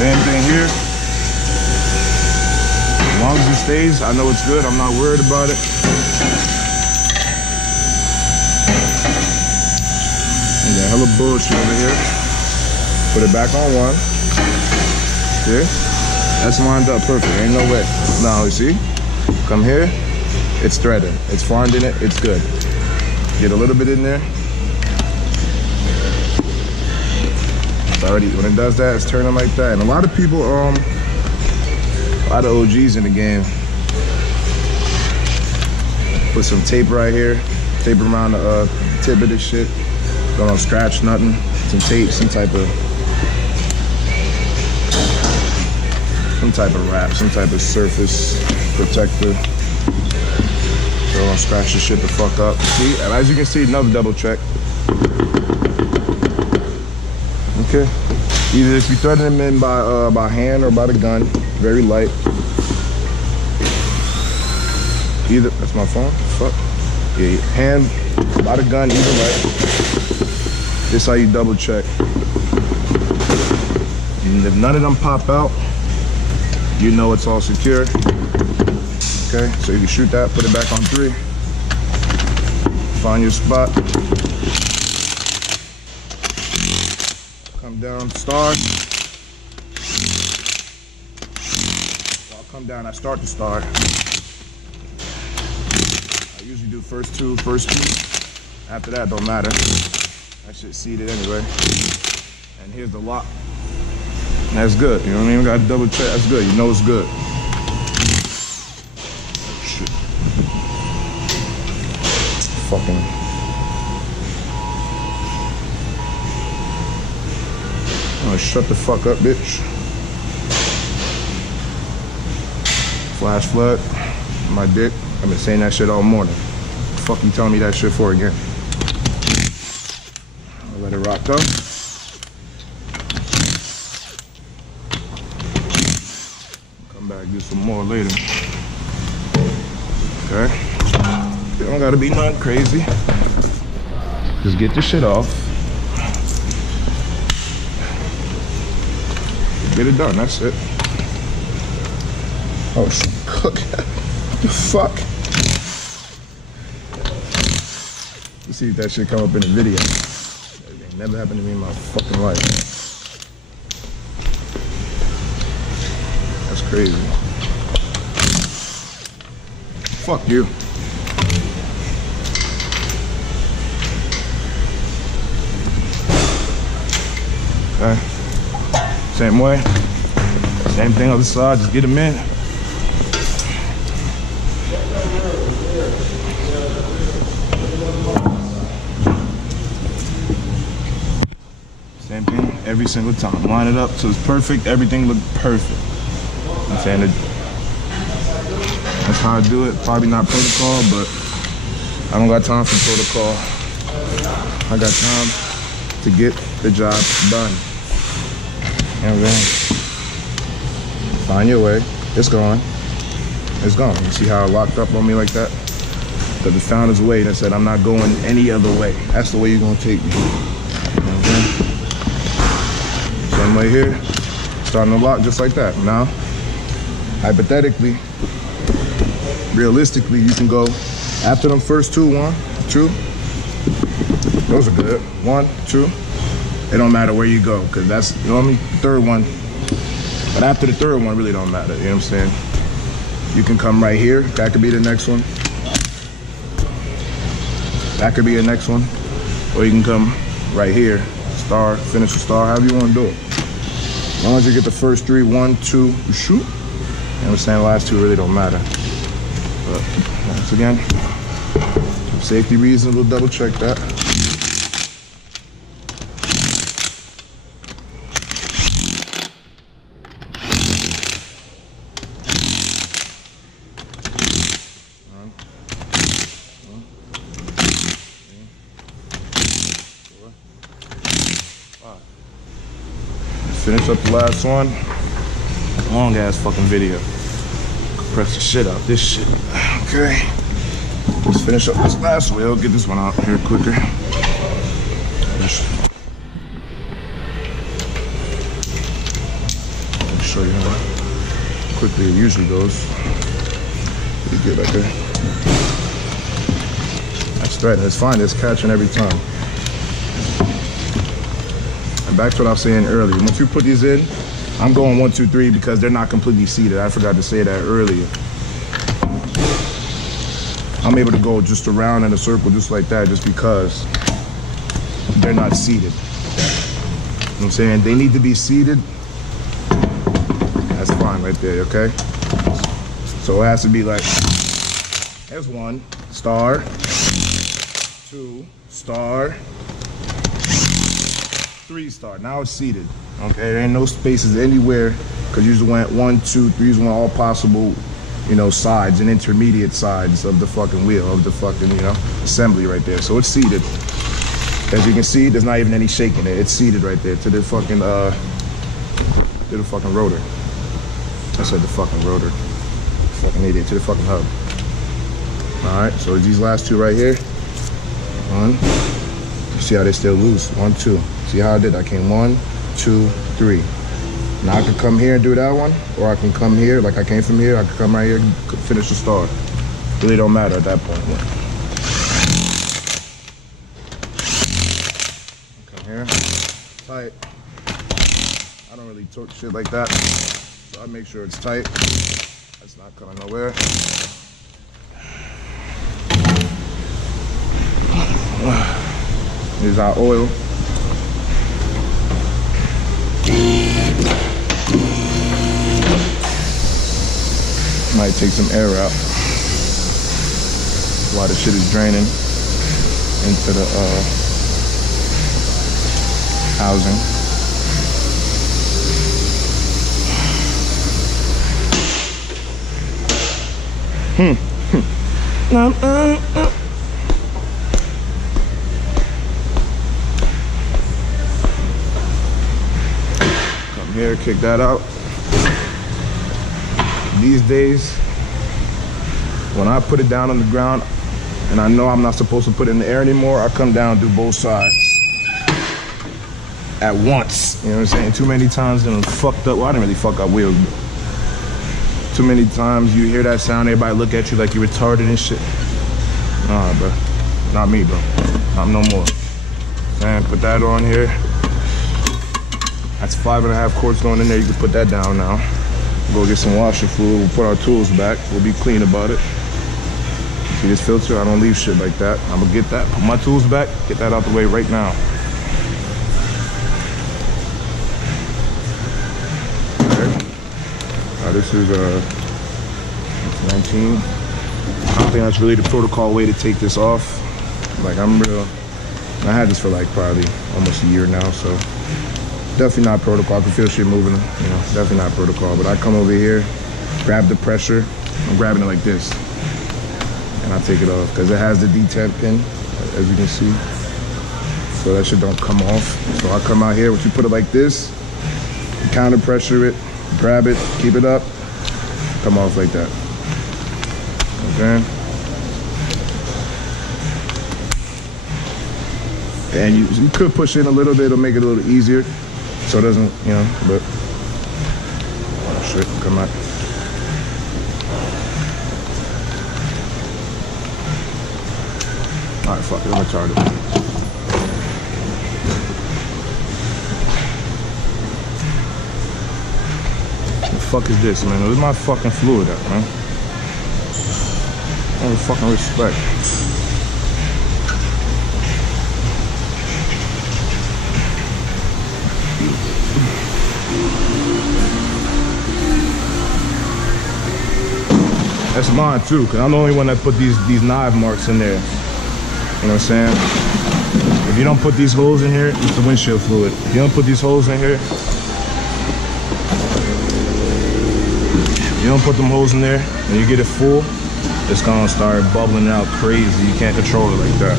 Same thing here. As long as it stays, I know it's good. I'm not worried about it. And got hella bullshit over here. Put it back on one. See? That's lined up perfect. Ain't no way. Now, you see? Come here. It's threaded. It's farmed in it. It's good. Get a little bit in there. It's already, when it does that, it's turning like that. And a lot of people, a lot of OGs in the game, put some tape right here. Tape around the tip of this shit. Don't scratch nothing. Some tape, some type of wrap, some type of surface protector. So don't scratch the shit the fuck up. See, and as you can see, another double check. Okay. Either if you thread them in by hand or by the gun, very light. Either, that's my phone, fuck. Yeah, hand, by the gun, either way. This is how you double check. And if none of them pop out, you know it's all secure. Okay, so you can shoot that, put it back on 3. Find your spot. Come down, start. So I'll come down, I start the start. I usually do first two. After that, don't matter. That shit's seated anyway. And here's the lock. And that's good, you know what I mean? We gotta double check, that's good, you know it's good. Oh, shit. Fucking. Oh, shut the fuck up, bitch. Flash flood, my dick. I've been saying that shit all morning. What the fuck you telling me that shit for again? I'll let it rock up. Do some more later. Okay. You don't gotta be nothing crazy. Just get the shit off. Get it done, that's it. Oh shit, cook. What the fuck? Let's see if that shit come up in the video. That ain't never happened to me in my fucking life. That's crazy. Fuck you. Okay. Same way. Same thing on the side, just get them in. Same thing every single time. Line it up so it's perfect, everything look perfect. I'm saying it, that's how I do it. Probably not protocol, but I don't got time for protocol. I got time to get the job done. You know what I'm saying? Find your way. It's gone. It's gone. You see how it locked up on me like that? Because it found its way and it said, I'm not going any other way. That's the way you're going to take me. You know what I'm saying? Same way here. Starting to lock just like that. Now, hypothetically, realistically, you can go after them first two. 1, 2. Those are good. 1, 2. It don't matter where you go, because that's normally the third one. But after the third one, really don't matter. You know what I'm saying? You can come right here. That could be the next one. That could be the next one. Or you can come right here. Star, finish the star, however you want to do it. As long as you get the first 3, 1, 2, you shoot. You know what I'm saying? The last 2 really don't matter. But once again, for safety reasons, we'll double check that. Finish up the last one. Long ass fucking video. Press the shit out this shit. Okay. Let's finish up this last wheel. Get this one out here quicker. show you how quickly it usually goes. Pretty good right there. That's threading. It's fine. It's catching every time. And back to what I was saying earlier. Once you put these in, I'm going 1, 2, 3 because they're not completely seated. I forgot to say that earlier. I'm able to go just around in a circle just like that just because they're not seated. You know what I'm saying? They need to be seated. That's fine right there, okay? So it has to be like, there's 1 star, 2 star, 3 star. Now it's seated, okay? There ain't no spaces anywhere because you just went 1, 2, 3, you just went all possible, you know, sides and intermediate sides of the fucking wheel, of the fucking, you know, assembly right there. So it's seated. As you can see, there's not even any shaking it. It's seated right there to the fucking rotor. I said the fucking rotor. Fucking idiot. To the fucking hub. All right, so these last 2 right here. 1. You see how they still loose? 1, 2. See how I did? I came 1, 2, 3. Now I can come here and do that one, or I can come here, like I came from here, I can come right here and finish the star. Really don't matter at that point. Come here, tight. I don't really torque shit like that, so I make sure it's tight. That's not going nowhere. Here's our oil. Might take some air out while the shit is draining into the housing. Come here, kick that out. These days, when I put it down on the ground and I know I'm not supposed to put it in the air anymore, I come down and do both sides at once. You know what I'm saying? Too many times then I'm fucked up. Well, I didn't really fuck up wheels, but too many times you hear that sound, everybody look at you like you're retarded and shit. Nah, bro. Not me, bro. Not no more. And put that on here. That's 5.5 quarts going in there. You can put that down now. Go get some washer fluid, we'll put our tools back, we'll be clean about it. See this filter? I don't leave shit like that. I'm gonna get that, put my tools back, get that out the way right now. Okay. This is 19. I don't think that's really the protocol way to take this off. Like I had this for like probably almost a year now, so. Definitely not protocol. I can feel shit moving, you know, definitely not protocol. But I come over here, grab the pressure. I'm grabbing it like this. And I take it off because it has the detent pin, as you can see. So that shit don't come off. So I come out here, once you put it like this, you counter pressure it, grab it, keep it up, come off like that. Okay? And you could push in a little bit, it'll make it a little easier. So it doesn't, you know, but, oh shit, come on. All right, fuck it, I'm retarded. What the fuck is this, man? Where's my fucking fluid at, man? All the fucking respect. That's mine too, because I'm the only one that put these knife marks in there. You know what I'm saying? If you don't put these holes in here, it's the windshield fluid. If you don't put these holes in here, you don't put them holes in there, and you get it full, it's gonna start bubbling out crazy. You can't control it like that.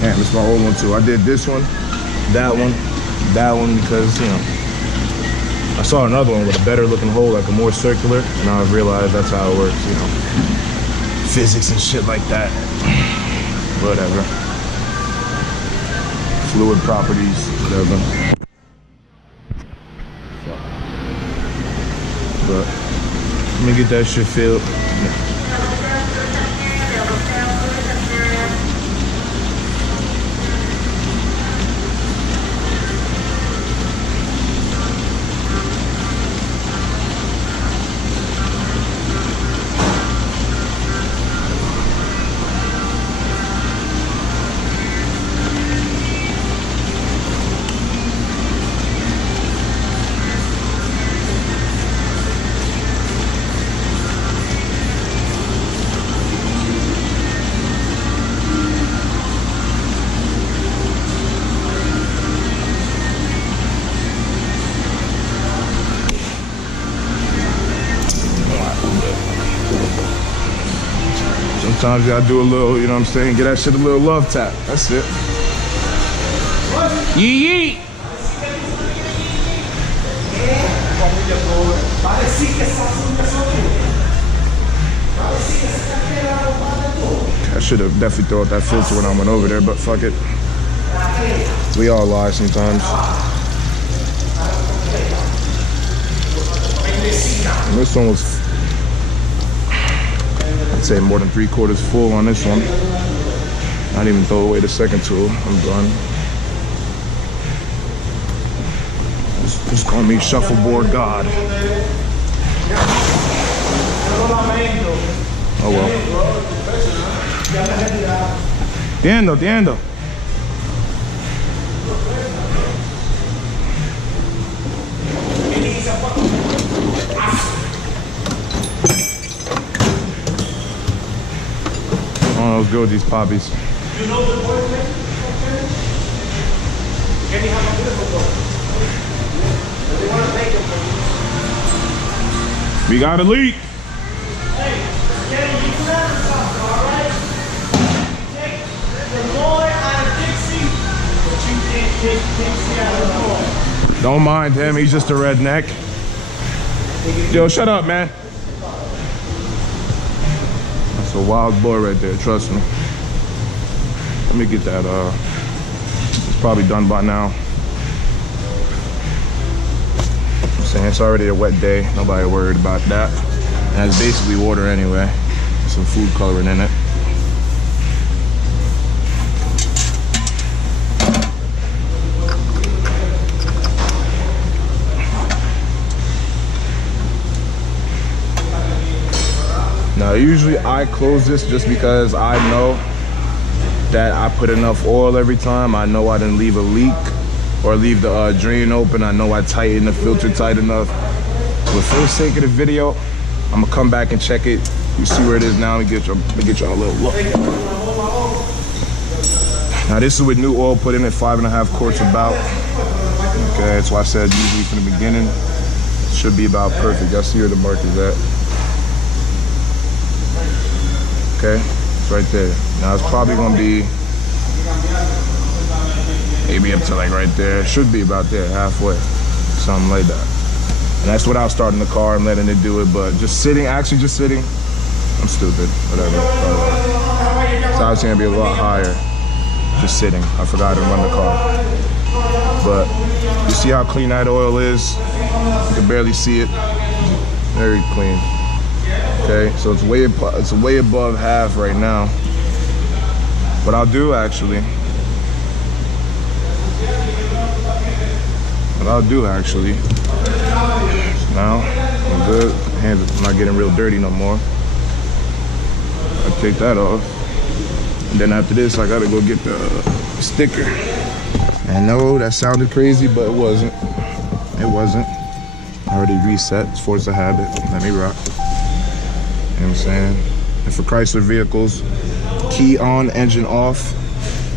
Damn, this is my old one too. I did this one, that one because, you know, I saw another one with a better looking hole, like a more circular, and I realized that's how it works, you know. Physics and shit like that. Whatever. fluid properties, whatever. But let me get that shit filled. Sometimes you gotta do a little, you know what I'm saying? Get that shit a little love tap. That's it. Yee yee! I should have definitely thrown out that filter when I went over there, but fuck it. We all lie sometimes. And this one was, I'd say, more than 3/4 full on this one. Not even throw away the second tool. I'm done. Just call me shuffleboard God. Oh well. Tiendo. Oh, let's go with these poppies. You know the boyfriend? Can you have a beautiful boy? They want to make it for you. We got a leak. Hey, Kenny, you never stop, all right? Take the boy out of Dixie, but you can't take Dixie out of the boy. Don't mind him, he's just a redneck. Yo, shut up, man. That's a wild boy right there, trust me. Let me get that, it's probably done by now. I'm saying it's already a wet day, nobody worried about that. And it's basically water anyway, some food coloring in it. Now usually I close this just because I know that I put enough oil every time. I know I didn't leave a leak or leave the drain open. I know I tightened the filter tight enough. But for the sake of the video, I'm gonna come back and check it. You see where it is now. Let me get y'all a little look. Now this is with new oil put in it, 5.5 quarts about. Okay, that's why I said usually from the beginning, it should be about perfect. Y'all see where the mark is at. Okay, it's right there. Now it's probably gonna be maybe up to like right there. It should be about there, halfway, something like that. And that's without starting the car and letting it do it, but just sitting, actually just sitting, I'm stupid, whatever. It's obviously gonna be a lot higher, just sitting. I forgot to run the car. But you see how clean that oil is? You can barely see it, very clean. Okay, so it's way above half right now. What I'll do actually, now I'm good. Hands are not getting real dirty no more. I'll take that off. And then after this, I gotta go get the sticker. I know that sounded crazy, but it wasn't. It wasn't. I already reset. It's force of habit. Let me rock. You know what I'm saying? And for Chrysler vehicles, key on, engine off,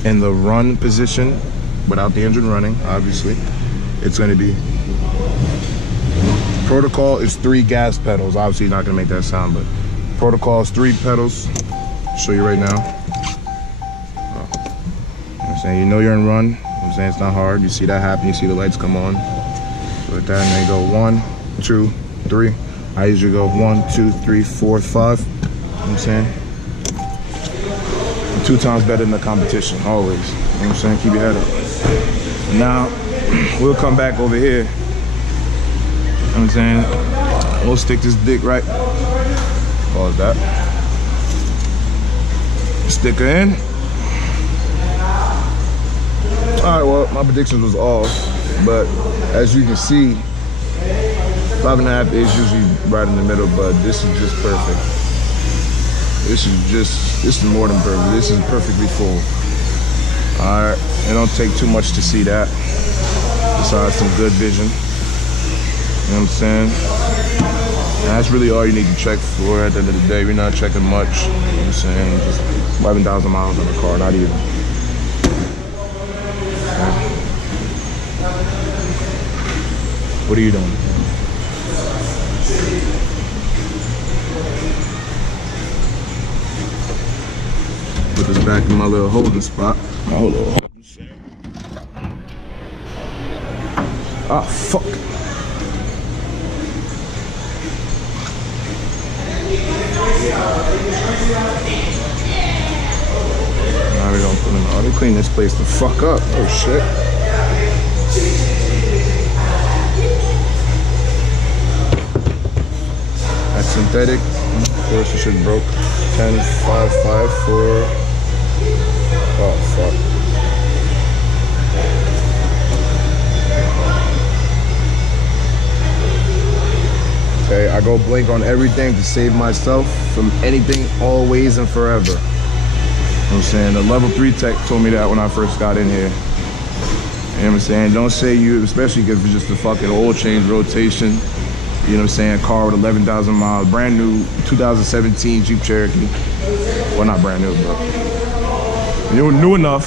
in the run position, without the engine running, obviously, it's gonna be, protocol is 3 gas pedals. Obviously, you're not gonna make that sound, but protocol is 3 pedals. I'll show you right now. You know what I'm saying? You know you're in run. You know what I'm saying? It's not hard. You see that happen, you see the lights come on. So like that, and they go 1, 2, 3. I usually go 1, 2, 3, 4, 5. You know what I'm saying? 2 times better than the competition, always. You know what I'm saying? Keep your head up. Now, we'll come back over here. You know what I'm saying? We'll stick this dick right. Pause that. Stick her in. All right, well, my predictions was off, but as you can see, 5.5 is usually right in the middle, but this is just perfect. This is more than perfect. This is perfectly full. All right, it don't take too much to see that, besides some good vision. You know what I'm saying? And that's really all you need to check for at the end of the day. We're not checking much, you know what I'm saying? Just 11,000 miles on the car, not even. What are you doing? Put this back in my little holding spot. My little holding spot. Ah, fuck. Now we gonna put in. Oh, they clean this place the fuck up. Oh shit. That's synthetic. Of course, the shit broke. 10.554. Oh fuck. Okay, I go blink on everything to save myself from anything, always and forever. You know what I'm saying? The level 3 tech told me that when I first got in here. You know what I'm saying? Don't say you, especially if it's just a fucking oil change rotation. You know what I'm saying? Car with 11,000 miles, brand new 2017 Jeep Cherokee. Well, not brand new, but you're new enough.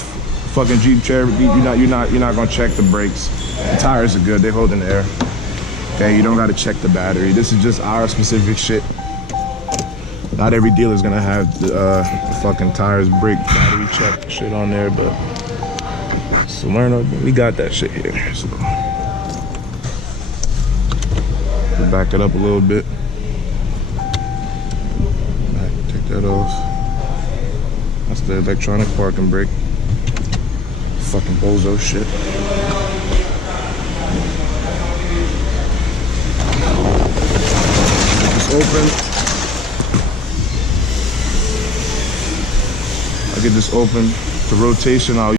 Fucking Jeep Cherokee, you're not gonna check the brakes. The tires are good, they hold in the air. Okay, you don't gotta check the battery. This is just our specific shit. Not every dealer's gonna have the fucking tires, brake, battery check shit on there, but so we got that shit here. So we'll back it up a little bit. Take that off. That's the electronic parking brake. Fucking bozo shit. Open. I get this open. The rotation, I'll